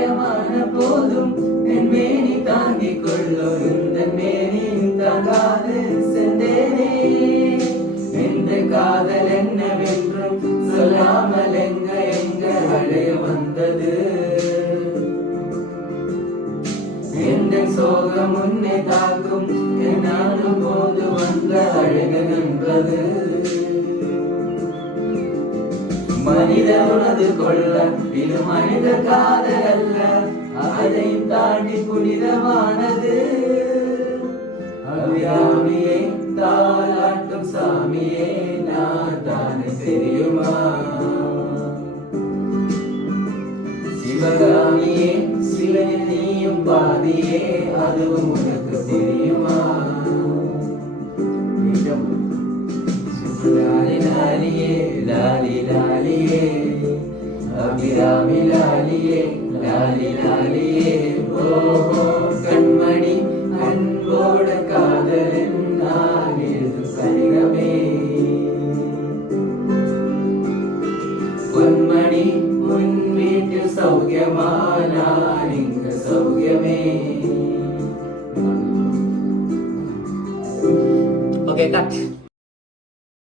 காயமான போதும் என் மேனி தாங்கிக் கொள்ளும் இந்த மேனியின் தாங்காது சென்றேனே என்ற காதல் என்னவென்றும் சொல்லாமல் எங்க அழைய வந்தது எந்த சோகம் முன்னே தாக்கும் என்னாலும் போது வந்த அழகு என்பது மனித உணர்ந்து கொள்ள இது மனித காதல் அல்ல அதையும் தாண்டி புனிதமானது அபிராமியே தாலாட்டும் சாமியே நான் தானே தெரியுமா சிவகாமியே சிவனியும் பாதியே அதுவும் உனக்கு தெரியுமா லாலியே லாலி லாலியே அபிராமி லாலியே லாலி லாலியே ஓஹோ கண்மணி அன்போட காதலன் நான் எழுதும் கடிதமே பொன்மணி உன் வீட்டில் சௌக்கியமா நான் இங்கு சௌக்கியமே. Okay, cut.